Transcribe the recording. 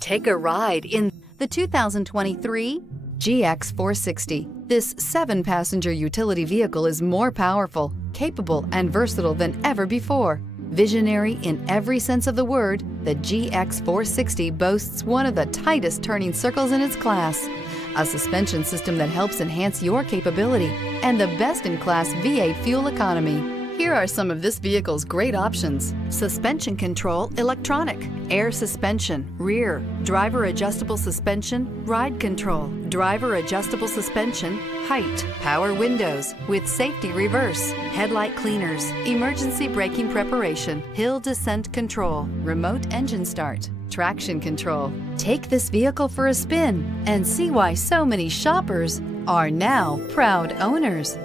Take a ride in the 2023 GX 460. This 7-passenger utility vehicle is more powerful, capable, and versatile than ever before. Visionary in every sense of the word, the GX 460 boasts one of the tightest turning circles in its class, a suspension system that helps enhance your capability, and the best-in-class V8 fuel economy. Here are some of this vehicle's great options: suspension control, electronic, air suspension, rear, driver adjustable suspension, ride control, driver adjustable suspension, height, power windows with safety reverse, headlight cleaners, emergency braking preparation, hill descent control, remote engine start, traction control. Take this vehicle for a spin and see why so many shoppers are now proud owners.